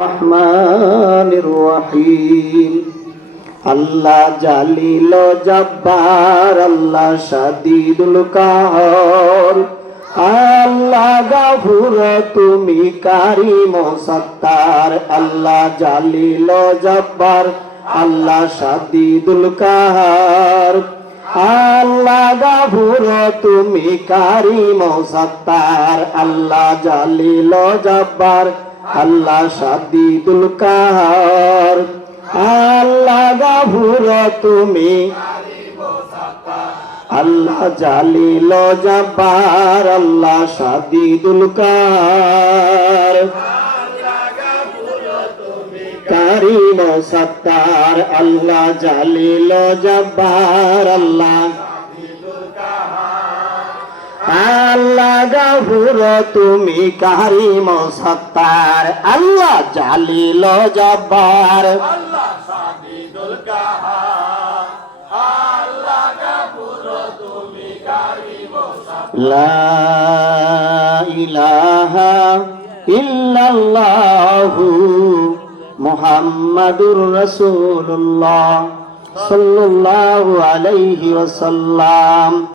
রহমানির রহিম। আল্লাহ জালিল জব্বার, আল্লাহ শাদীদুল কাহর, আল্লাহ গফুর তুমি কারীম সত্তার। আল্লাহ জালিল জব্বার, আল্লাহ শাদীদুল কাহর, আল্লাহ গফুর তুমি কারীম সত্তার। আল্লাহ জালিল জব্বার, আল্লাহ শাদীদুল কাহর, আল্লাহ গফুর তুমি আল্লাহ জালিল জব্বার, আল্লাহ শাদীদুল কাহর, কারীম সত্তার। আল্লাহ জালিল জব্বার, আল্লাহ আল্লাহ গফুর তুমি কারীম সত্তার। আল্লাহ জালিল জব্বার, আল্লাহ শাদীদুল কাহর, আল্লাহ গফুর তুমি কারীম সত্তার। লা ইলাহা ইল্লাল্লাহু মুহাম্মাদুর রাসূলুল্লাহ সাল্লাল্লাহু আলাইহি ওয়াসাল্লাম।